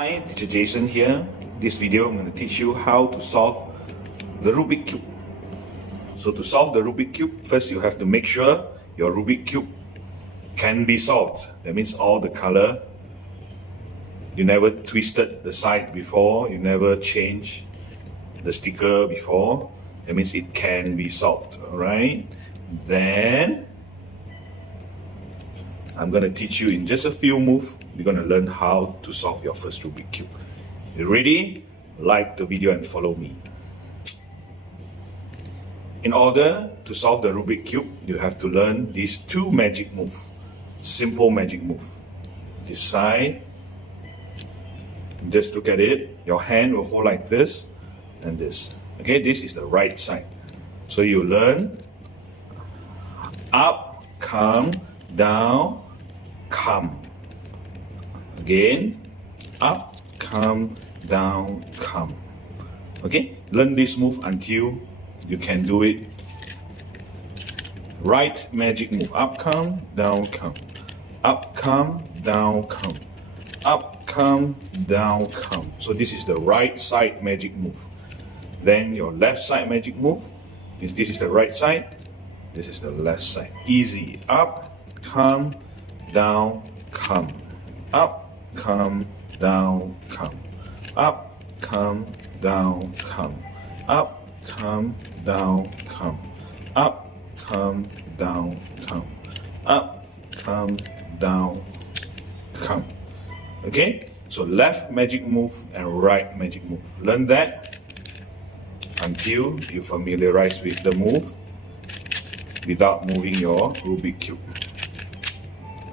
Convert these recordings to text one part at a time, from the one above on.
Hi, Teacher Jason here. This video I'm going to teach you how to solve the Rubik Cube. So to solve the Rubik Cube, first you have to make sure your Rubik Cube can be solved. That means all the color, you never twisted the side before, you never changed the sticker before. That means it can be solved, alright? Then I'm going to teach you in just a few moves. You're going to learn how to solve your first Rubik Cube. You ready? Like the video and follow me. In order to solve the Rubik Cube, you have to learn these two magic moves. Simple magic move. This side, just look at it. Your hand will hold like this and this. Okay, this is the right side. So you learn up, come, down, come. Again, up, come, down, come. Okay, learn this move until you can do it. Right magic move. Up, come, down, come. Up, come, down, come. Up, come, down, come. So this is the right side magic move. Then your left side magic move. This is the right side. This is the left side. Easy. Up, come, down, come. Up, come, down, come. Up, come, down, come. Up, come, down, come. Up, come, down, come. Up, come, down, come. Okay? So left magic move and right magic move. Learn that until you familiarize with the move without moving your Rubik Cube.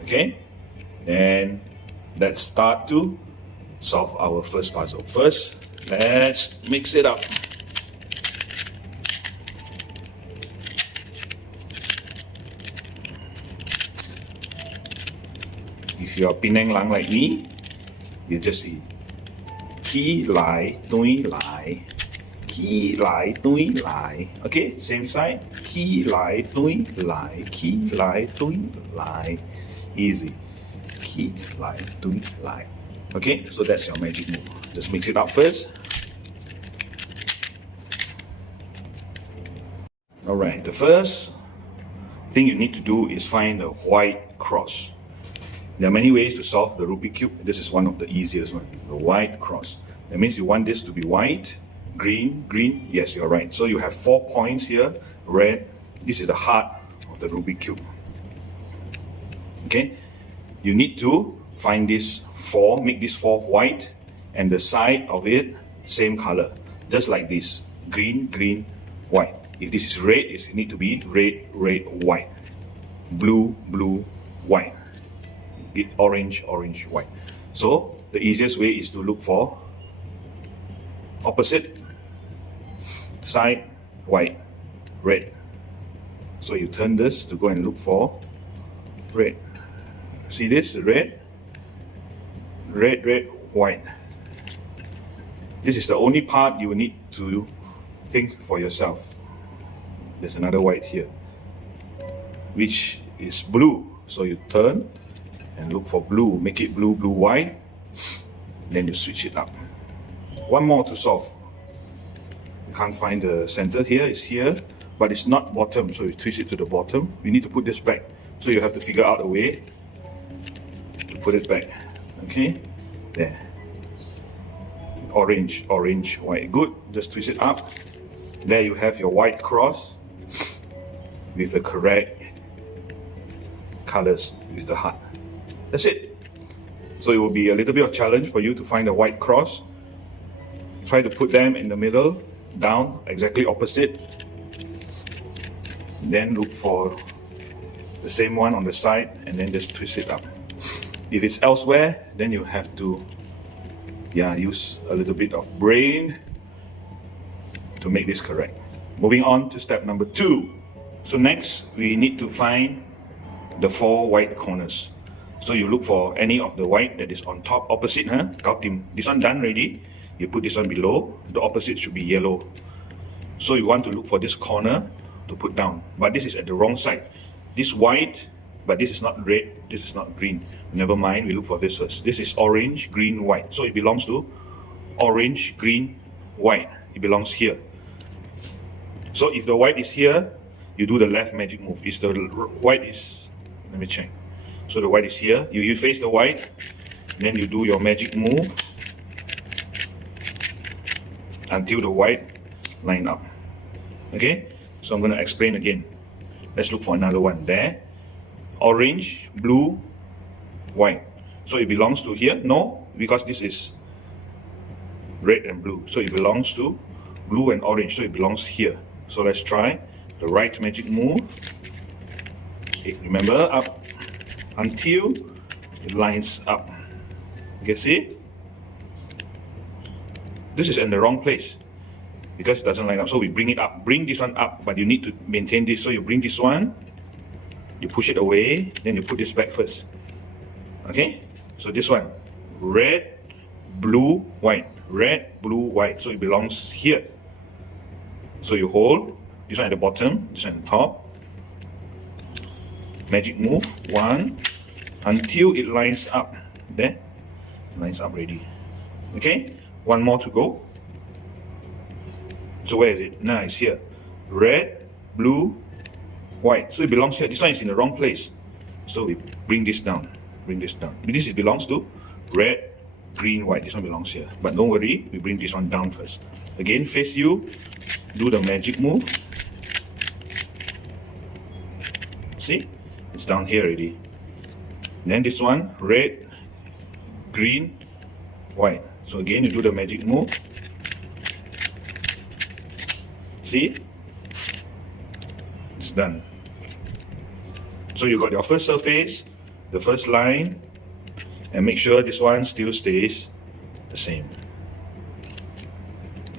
Okay? Then let's start to solve our first puzzle. First, let's mix it up. If you are Penang Lang like me, you just see Ki Lai Tui Lai, Ki Lai Tui Lai. Okay, same side. Ki Lai Tui Lai, Ki Lai Tui Lai. Easy. Ki Lai Tui Lai. Okay, so that's your magic move. Just mix it up first. Alright, the first thing you need to do is find a white cross. There are many ways to solve the Rubik Cube. This is one of the easiest one, the white cross. That means you want this to be white, green, green. Yes, you're right. So you have 4 points here, red. This is the heart of the Rubik Cube. Okay, you need to find this 4, make this 4 white, and the side of it same color, just like this, green, green, white. If this is red, it need to be red, red, white, blue, blue, white, orange, orange, white. So the easiest way is to look for opposite side, white, red. So you turn this to go and look for red. See this? Red, red, red, white. This is the only part you need to think for yourself. There's another white here, which is blue. So you turn and look for blue. Make it blue, blue, white. Then you switch it up. One more to solve. You can't find the center here. It's here, but it's not bottom. So you twist it to the bottom. You need to put this back. So you have to figure out a way to put it back. Okay, there. Orange, orange, white. Good. Just twist it up. There you have your white cross with the correct colors with the heart. That's it. So it will be a little bit of challenge for you to find a white cross. Try to put them in the middle, down, exactly opposite. Then look for the same one on the side and then just twist it up. If it's elsewhere, then you have to use a little bit of brain to make this correct. Moving on to step number 2. So next, we need to find the 4 white corners. So you look for any of the white that is on top, opposite. This one done already. You put this one below. The opposite should be yellow. So you want to look for this corner to put down. But this is at the wrong side. This white but this is not red, this is not green. Never mind, we look for this first. This is orange, green, white. So it belongs to orange, green, white. It belongs here. So if the white is here, you do the left magic move. If the white is, let me check. So the white is here, you face the white, then you do your magic move until the white line up. Okay, so I'm going to explain again. Let's look for another one. There, orange, blue, white. So it belongs to here? No, because this is red and blue. So it belongs to blue and orange. So it belongs here. So let's try the right magic move. Okay, remember, up until it lines up. You can see? This is in the wrong place because it doesn't line up. So we bring it up. Bring this one up, but you need to maintain this. So you bring this one, you push it away, then you put this back first. Okay? So this one, red, blue, white. Red, blue, white. So it belongs here. So you hold this one at the bottom, this one at the top. Magic move, one, until it lines up. There, lines up ready. Okay? One more to go. So where is it? Now it's here. Red, blue, white. So it belongs here. This one is in the wrong place. So we bring this down. Bring this down. This belongs to red, green, white. This one belongs here. But don't worry, we bring this one down first. Again, face you. Do the magic move. See? It's down here already. Then this one, red, green, white. So again, you do the magic move. See? It's done. So you got your first surface, the first line, and make sure this one still stays the same.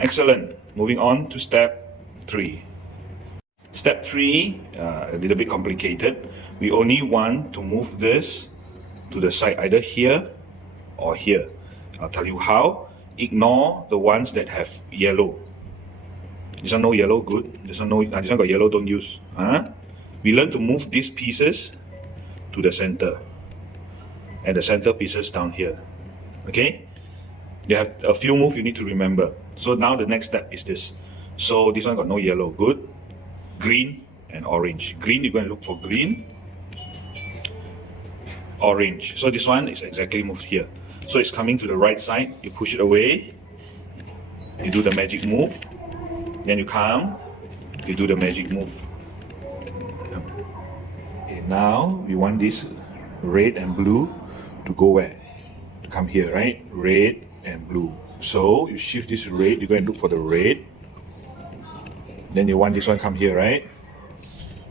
Excellent. Moving on to step 3. Step 3, a little bit complicated. We only want to move this to the side, either here or here. I'll tell you how. Ignore the ones that have yellow. This one no yellow, good. This one no, this one got yellow, don't use. We learn to move these pieces to the center, and the center pieces down here. Okay? You have a few moves you need to remember. So now the next step is this. So this one got no yellow, good. Green and orange. Green, you're going to look for green. Orange. So this one is exactly moved here. So it's coming to the right side. You push it away. You do the magic move. Then you come. You do the magic move. Okay, now we want this red and blue to go where? To come here, right? Red and blue. So you shift this red. You go and look for the red. Then you want this one come here, right?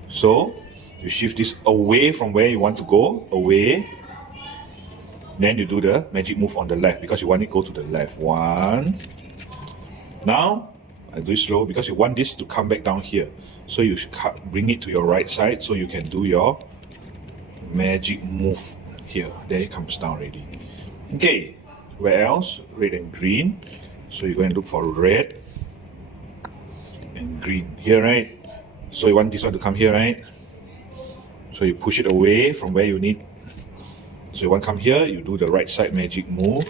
So you shift this away from where you want to go, away. Then you do the magic move on the left because you want it to go to the left. One. Now, I do it slow because you want this to come back down here. So you bring it to your right side so you can do your magic move here. There it comes down already. Okay, where else? Red and green. So you're going to look for red and green here, right? So you want this one to come here, right? So you push it away from where you need. So you want to come here, you do the right side magic move.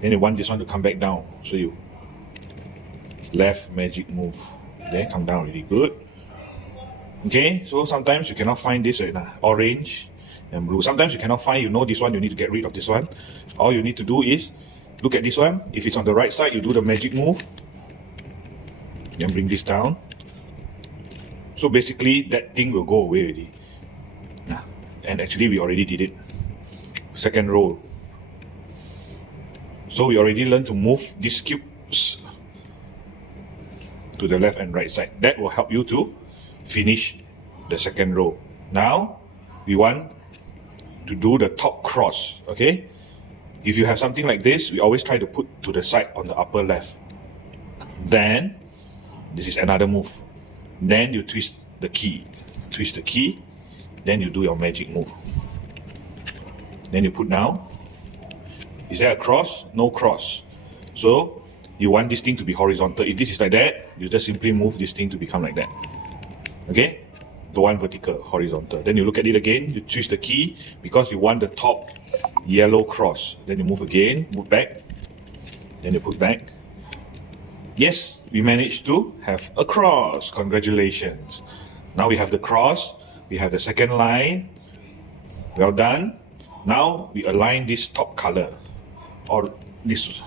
Then you want this one to come back down. So you left magic move. There, come down really good. Okay, so sometimes you cannot find this right now. Orange and blue. Sometimes you cannot find, you know this one, you need to get rid of this one. All you need to do is look at this one. If it's on the right side, you do the magic move. Then bring this down. So basically that thing will go away already. And actually we already did it. Second row. So we already learned to move these cubes to the left and right side. That will help you to finish the second row. Now we want to do the top cross. Okay, if you have something like this, we always try to put to the side on the upper left. Then this is another move. Then you twist the key. Twist the key. Then you do your magic move. Then you put down. Is there a cross? No cross. So you want this thing to be horizontal. If this is like that, you just simply move this thing to become like that. Okay? the one vertical, horizontal. Then you look at it again, you choose the key because you want the top yellow cross. Then you move again, move back, then you put back. Yes, we managed to have a cross. Congratulations. Now we have the cross, we have the second line. Well done. Now we align this top color or this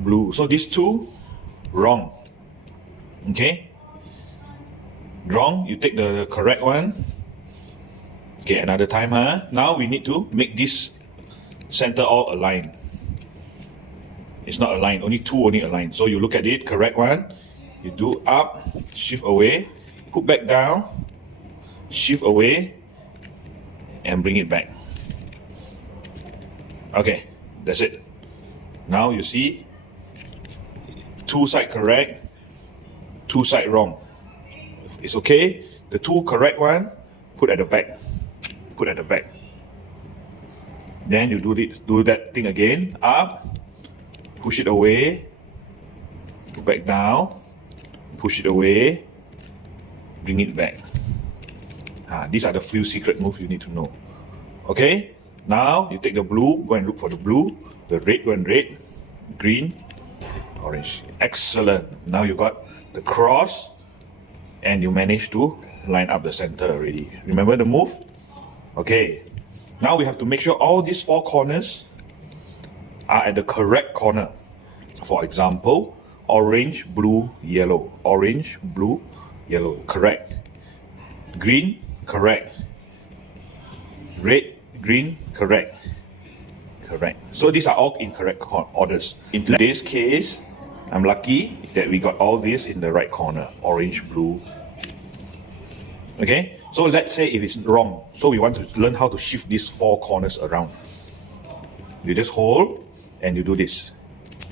blue. So these two, wrong. Okay? Wrong, you take the correct one. Okay, another time, huh? Now we need to make this center all aligned. It's not aligned, only two only aligned. So you look at it, correct one. You do up, shift away, put back down, shift away, and bring it back. Okay, that's it. Now you see, two side correct, two side wrong. It's okay. The two correct one, put at the back. Put at the back. Then you do that thing again. Up, push it away, put back down, push it away, bring it back. These are the few secret moves you need to know. Okay. Now you take the blue, go and look for the blue. The red, go and red, green, orange. Excellent. Now you got the cross. And you manage to line up the center already. Remember the move? Okay. Now we have to make sure all these four corners are at the correct corner. For example, orange, blue, yellow. Orange, blue, yellow. Correct. Green, correct. Red, green, correct. Correct. So these are all in correct orders. In this case, I'm lucky that we got all this in the right corner. Orange, blue. Okay, so let's say if it's wrong, so we want to learn how to shift these four corners around. You just hold and you do this.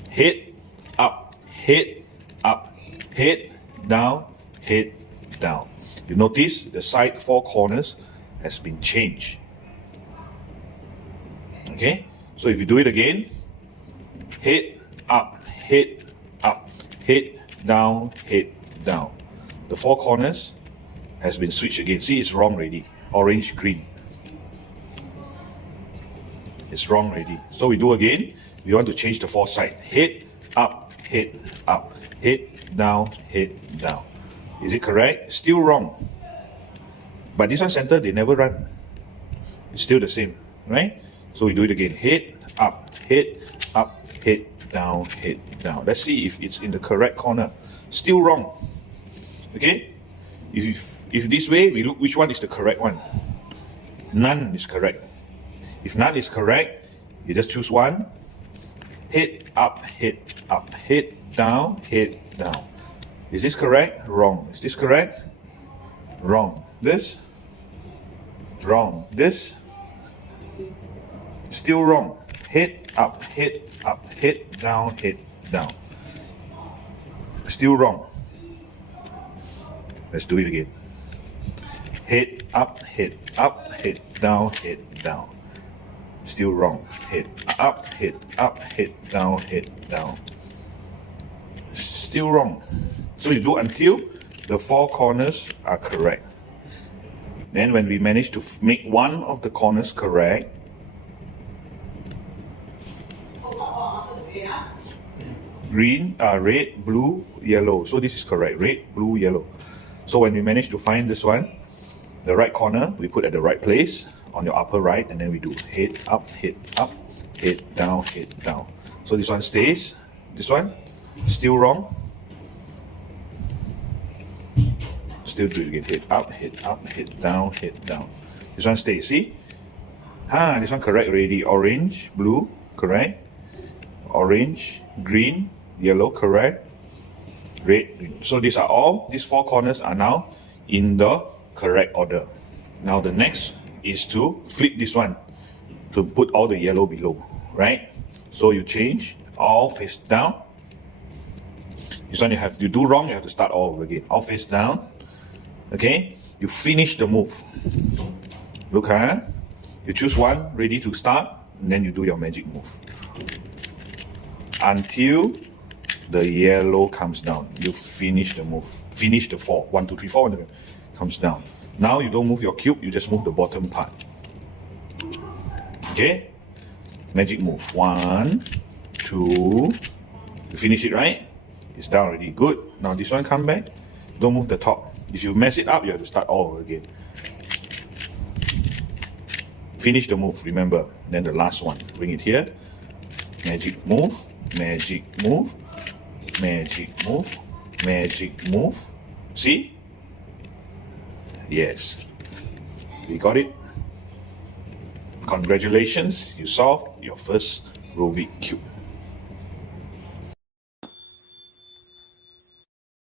Head up, head up, head down, head down. You notice the side four corners has been changed. Okay, so if you do it again, head up, head up, head down, head down. The four corners has been switched again. See, it's wrong already. Orange, green. It's wrong already. So we do again. We want to change the four side. Head up, head up, head down, head down. Is it correct? Still wrong. But this one center, they never run. It's still the same, right? So we do it again. Head up, head up, head down, head down. Let's see if it's in the correct corner. Still wrong. Okay? If this way, we look which one is the correct one. None is correct. If none is correct, you just choose one. Head up, head up, head down, head down. Is this correct? Wrong. Is this correct? Wrong. This? Wrong. This? Still wrong. Head up, head down, head down. Still wrong. Let's do it again. Head up, head down, head down. Still wrong. Head up, head down, head down. Still wrong. So you do until the four corners are correct. Then when we manage to make one of the corners correct, green, red, blue, yellow. So this is correct. Red, blue, yellow. So when we manage to find this one, the right corner, we put at the right place on your upper right, and then we do head up, head down, head down. So this one stays. This one, still wrong. Still do it again. Head up, head down. This one stays. See? This one correct already. Orange, blue, correct. Orange, green, yellow, correct. Red, green. So these four corners are now in the correct order. Now the next is to flip this one to put all the yellow below, right? So you change all face down. This one you do wrong, you have to start all over again. All face down. Okay, you finish the move. Look, you choose one ready to start, and then you do your magic move until the yellow comes down. You finish the move. Finish the 4. 1, 2, 3, 4. comes down. Now you don't move your cube, you just move the bottom part. Okay? Magic move. 1, 2. You finish it, right? It's down already. Good. Now this one come back. Don't move the top. If you mess it up, you have to start all over again. Finish the move, remember. Then the last one. Bring it here. Magic move. Magic move. Magic move. Magic move. See? Yes. We got it. Congratulations, you solved your first Rubik Cube.